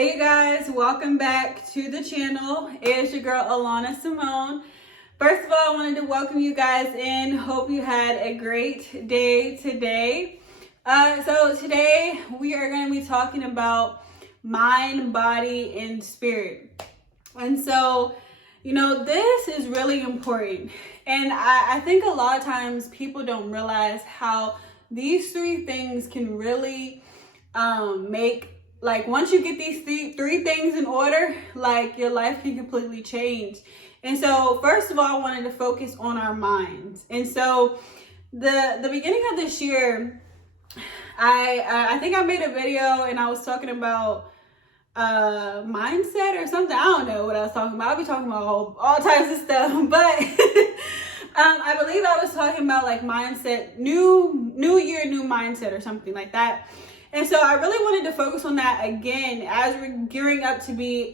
Hey you guys, welcome back to the channel. It's your girl Alana Simone. First of all, I wanted to welcome you guys in. Hope you had a great day today. So today we are going to be talking about mind, body, and spirit. And so, this is really important. And I think a lot of times people don't realize how these three things can really once you get these three things in order, your life can completely change. And so first of all, I wanted to focus on our minds. And so the beginning of this year, I think I made a video and I was talking about mindset or something. I don't know what I was talking about. I'll be talking about all types of stuff, but I believe I was talking about mindset, new year, new mindset or something like that. And so I really wanted to focus on that again as we're gearing up to be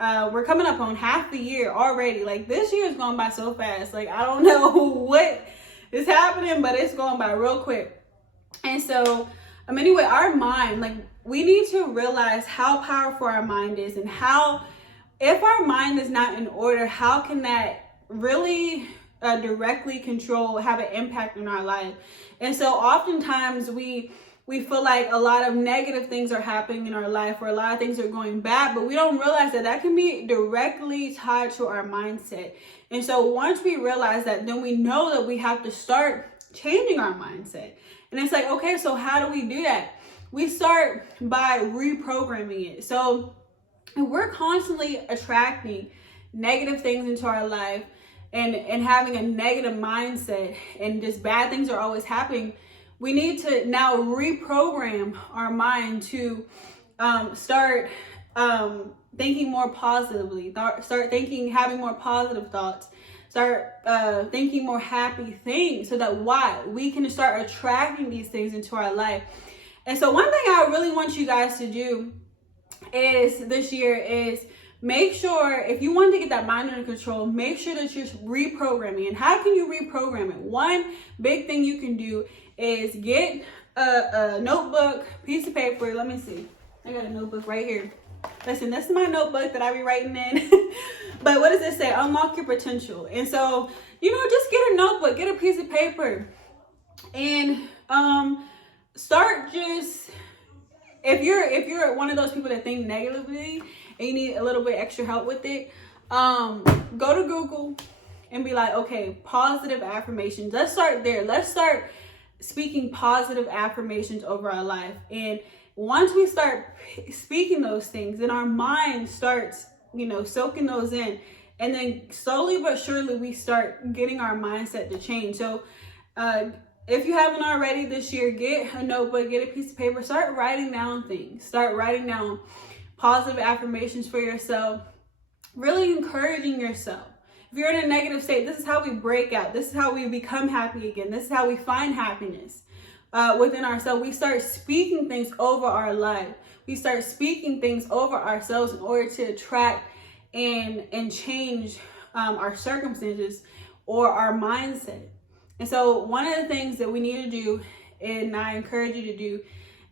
we're coming up on half the year already. This year is going by so fast. I don't know what is happening, but it's going by real quick. And so, anyway, our mind, we need to realize how powerful our mind is and how, if our mind is not in order, how can that really directly have an impact on our life? And so oftentimes we feel like a lot of negative things are happening in our life or a lot of things are going bad, but we don't realize that can be directly tied to our mindset. And so once we realize that, then we know that we have to start changing our mindset. And it's okay, so how do we do that? We start by reprogramming it. So if we're constantly attracting negative things into our life and having a negative mindset and just bad things are always happening, we need to now reprogram our mind to start thinking more positively, having more positive thoughts, start thinking more happy things, so that we can start attracting these things into our life. And so one thing I really want you guys to do this year is make sure, if you want to get that mind under control, make sure that you're reprogramming. And how can you reprogram it? One big thing you can do is get a notebook, piece of paper. Let me see. I got a notebook right here. Listen, this is my notebook that I be writing in. But what does it say? Unlock your potential. And so, just get a notebook, get a piece of paper, and start just, if you're one of those people that think negatively and you need a little bit extra help with it, go to Google and be like, okay, positive affirmations. Let's start there. Let's start speaking positive affirmations over our life. And once we start speaking those things, then our mind starts, soaking those in. And then slowly but surely we start getting our mindset to change. So if you haven't already this year, get a notebook, get a piece of paper, start writing down things. Start writing down positive affirmations for yourself, really encouraging yourself. If you're in a negative state, this is how we break out. This is how we become happy again. This is how we find happiness within ourselves. We start speaking things over our life. We start speaking things over ourselves in order to attract and change our circumstances or our mindset. And so one of the things that we need to do, and I encourage you to do,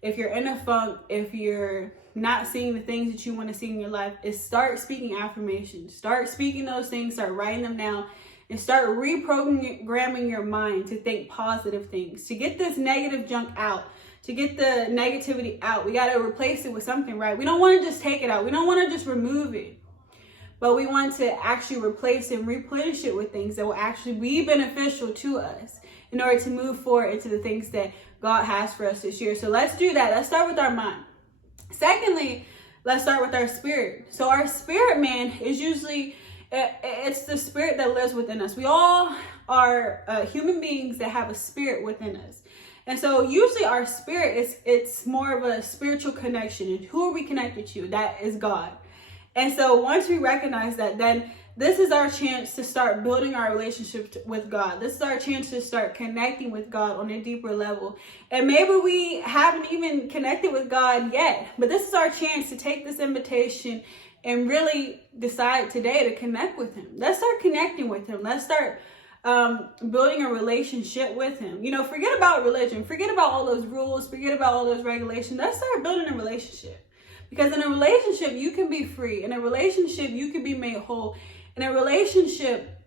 if you're in a funk, if you're not seeing the things that you want to see in your life, is start speaking affirmations. Start speaking those things, start writing them down, and start reprogramming your mind to think positive things, to get this negative junk out, to get the negativity out. We got to replace it with something, right? We don't want to just take it out. We don't want to just remove it, but we want to actually replace and replenish it with things that will actually be beneficial to us in order to move forward into the things that God has for us this year. So let's do that. Let's start with our mind. Secondly, let's start with our spirit. So our spirit, man, is usually, it's the spirit that lives within us. We all are human beings that have a spirit within us. And so usually our spirit it's more of a spiritual connection. And who are we connected to? That is God. And so once we recognize that, then this is our chance to start building our relationship with God. This is our chance to start connecting with God on a deeper level. And maybe we haven't even connected with God yet, but this is our chance to take this invitation and really decide today to connect with Him. Let's start connecting with Him. Let's start building a relationship with Him. Forget about religion. Forget about all those rules. Forget about all those regulations. Let's start building a relationship. Because in a relationship, you can be free. In a relationship, you can be made whole. In a relationship,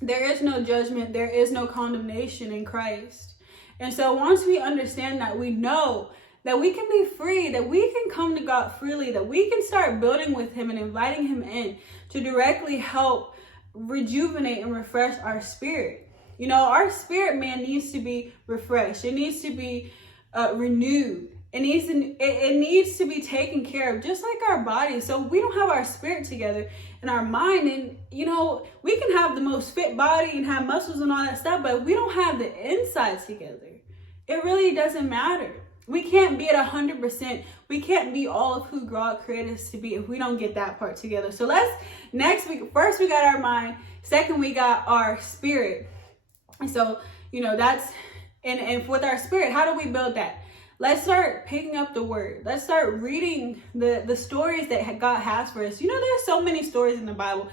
there is no judgment. There is no condemnation in Christ. And so once we understand that, we know that we can be free, that we can come to God freely, that we can start building with him and inviting him in to directly help rejuvenate and refresh our spirit. You know, our spirit man needs to be refreshed. It needs to be renewed. It needs to be taken care of, just like our body. So we don't have our spirit together and our mind. And, you know, we can have the most fit body and have muscles and all that stuff, but we don't have the inside together. It really doesn't matter. We can't be at 100%. We can't be all of who God created us to be if we don't get that part together. So first we got our mind. Second, we got our spirit. And so, you know, that's, and with our spirit, how do we build that? Let's start picking up the word. Let's start reading the stories that God has for us. You know, there's so many stories in the Bible.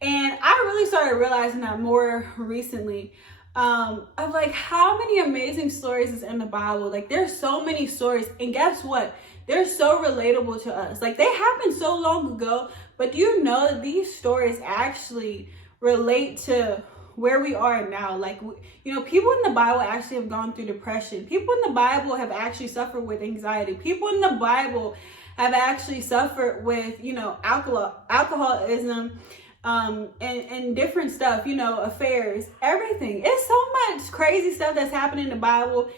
And I really started realizing that more recently. Of like how many amazing stories is in the Bible. Like there's so many stories. And guess what? They're so relatable to us. Like they happened so long ago. But do you know that these stories actually relate to where we are now? Like, you know, people in the Bible actually have gone through depression. People in the Bible have actually suffered with anxiety. People in the Bible have actually suffered with, you know, alcoholism, and different stuff, you know, affairs, everything. It's so much crazy stuff that's happening in the Bible.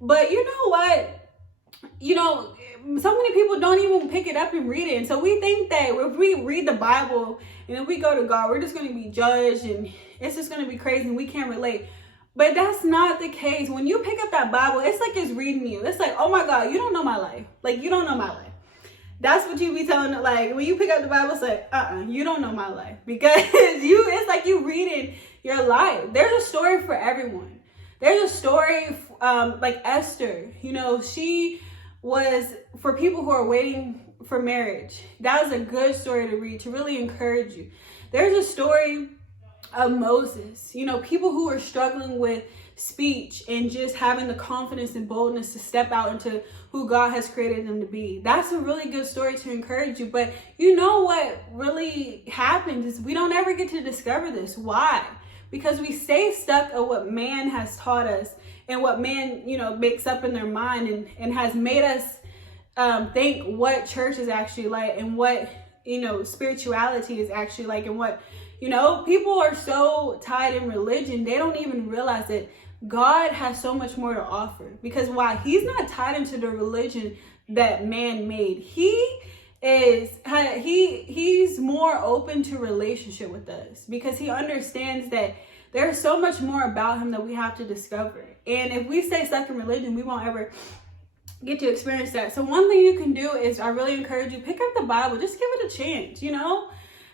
But you know what? You know, so many people don't even pick it up and read it. And so we think that if we read the Bible and if we go to God, we're just going to be judged and it's just going to be crazy and we can't relate. But that's not the case. When you pick up that Bible, it's like it's reading you. It's like, oh my God, you don't know my life. Like, you don't know my life. That's what you be telling it. Like, when you pick up the Bible, it's like, you don't know my life. Because it's like you reading your life. There's a story for everyone. There's a story, like Esther. You know, she was, for people who are waiting for marriage. That was a good story to read, to really encourage you. There's a story of Moses. You know, people who are struggling with speech and just having the confidence and boldness to step out into who God has created them to be. That's a really good story to encourage you. But you know what really happens is we don't ever get to discover this. Why? Because we stay stuck at what man has taught us and what man, you know, makes up in their mind and has made us think what church is actually like and what, you know, spirituality is actually like, and what, you know, people are so tied in religion, they don't even realize that God has so much more to offer. Because why? He's not tied into the religion that man made. He's more open to relationship with us because he understands that there's so much more about him that we have to discover. And if we stay stuck in religion, we won't ever get to experience that. So one thing you can do is, I really encourage you, pick up the Bible. Just give it a chance, you know?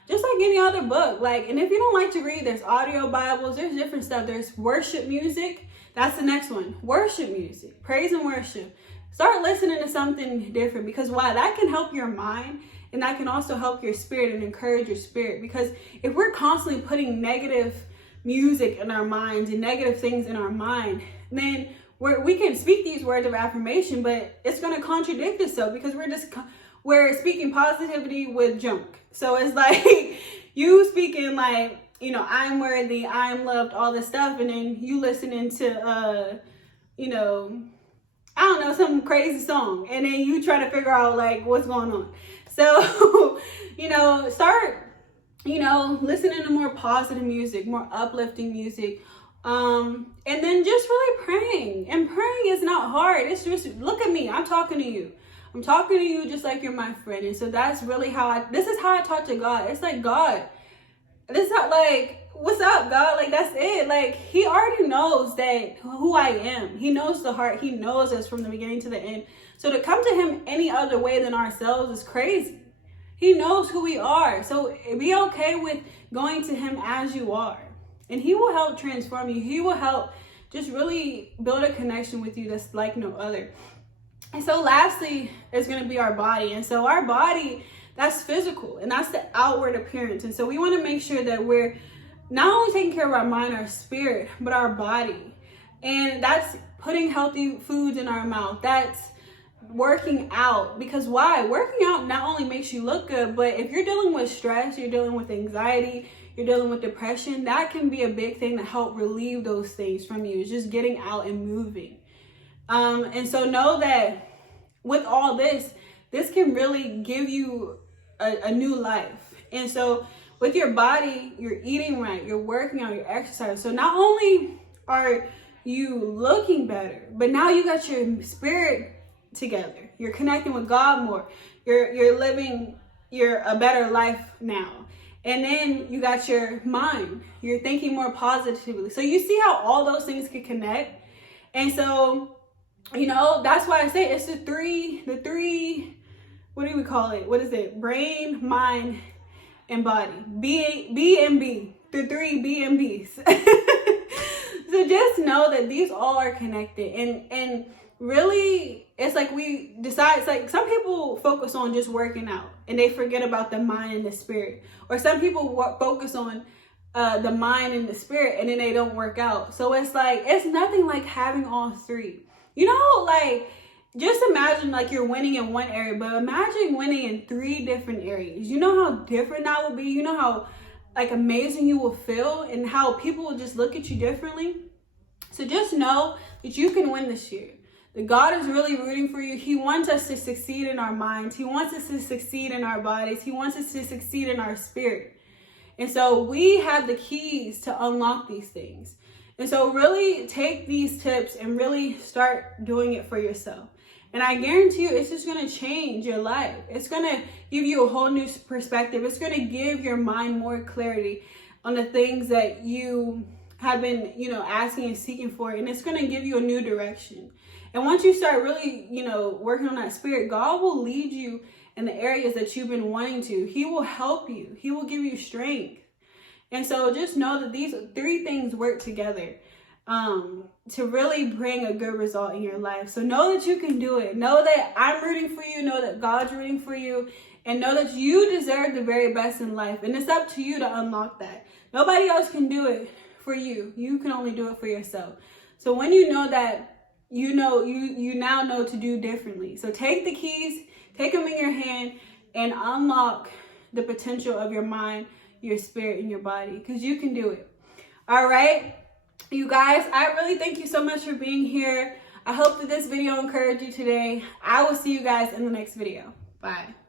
Just like any other book. Like, and if you don't like to read, there's audio Bibles, there's different stuff. There's worship music. That's the next one. Worship music. Praise and worship. Start listening to something different, because why? That can help your mind, and that can also help your spirit and encourage your spirit. Because if we're constantly putting negative music in our minds and negative things in our mind, then we can speak these words of affirmation, but it's going to contradict itself because we're speaking positivity with junk. So it's like you speaking like, you know, I'm worthy, I'm loved, all this stuff, and then you listening to, you know, I don't know, some crazy song, and then you try to figure out like what's going on. So, you know, start, you know, listening to more positive music, more uplifting music, and then just really praying. And praying is not hard. It's just, look at me, I'm talking to you. I'm talking to you just like you're my friend. And so that's really this is how I talk to God. It's like, God, this is not like, what's up, God? Like, that's it. Like, he already knows that who I am. He knows the heart. He knows us from the beginning to the end. So to come to him any other way than ourselves is crazy. He knows who we are. So be okay with going to him as you are. And he will help transform you. He will help just really build a connection with you that's like no other. And so lastly is going to be our body. And so our body, that's physical, and that's the outward appearance. And so we want to make sure that we're not only taking care of our mind, our spirit, but our body. And that's putting healthy foods in our mouth. That's working out. Because why? Working out not only makes you look good, but if you're dealing with stress, you're dealing with anxiety, you're dealing with depression, that can be a big thing to help relieve those things from you. It's just getting out and moving. And so know that with all this can really give you a new life. And so with your body, you're eating right, you're working out, you're exercising. So not only are you looking better, but now you got your spirit together. You're connecting with God more. You're living a better life now. And then you got your mind. You're thinking more positively. So you see how all those things can connect. And so, that's why I say it's the three, what do we call it? What is it? Brain, mind, and body. B and B. The 3 B and B's. So just know that these all are connected. And really, it's like we decide, it's like some people focus on just working out and they forget about the mind and the spirit. Or some people focus on the mind and the spirit and then they don't work out. So it's like, it's nothing like having all three. Like, just imagine like you're winning in one area, but imagine winning in 3 different areas. You know how different that would be? You know how like amazing you will feel and how people will just look at you differently? So just know that you can win this year. That God is really rooting for you. He wants us to succeed in our minds. He wants us to succeed in our bodies. He wants us to succeed in our spirit. And so we have the keys to unlock these things. And so really take these tips and really start doing it for yourself. And I guarantee you, it's just going to change your life. It's going to give you a whole new perspective. It's going to give your mind more clarity on the things that you have been, asking and seeking for. And it's going to give you a new direction. And once you start really, working on that spirit, God will lead you in the areas that you've been wanting to. He will help you. He will give you strength. And so just know that these 3 things work together to really bring a good result in your life. So know that you can do it. Know that I'm rooting for you. Know that God's rooting for you. And know that you deserve the very best in life. And it's up to you to unlock that. Nobody else can do it for you. You can only do it for yourself. So when you know that, you now know to do differently. So take the keys, take them in your hand, and unlock the potential of your mind, your spirit, and your body, because you can do it. All right, you guys, I really thank you so much for being here. I hope that this video encouraged you today. I will see you guys in the next video. Bye.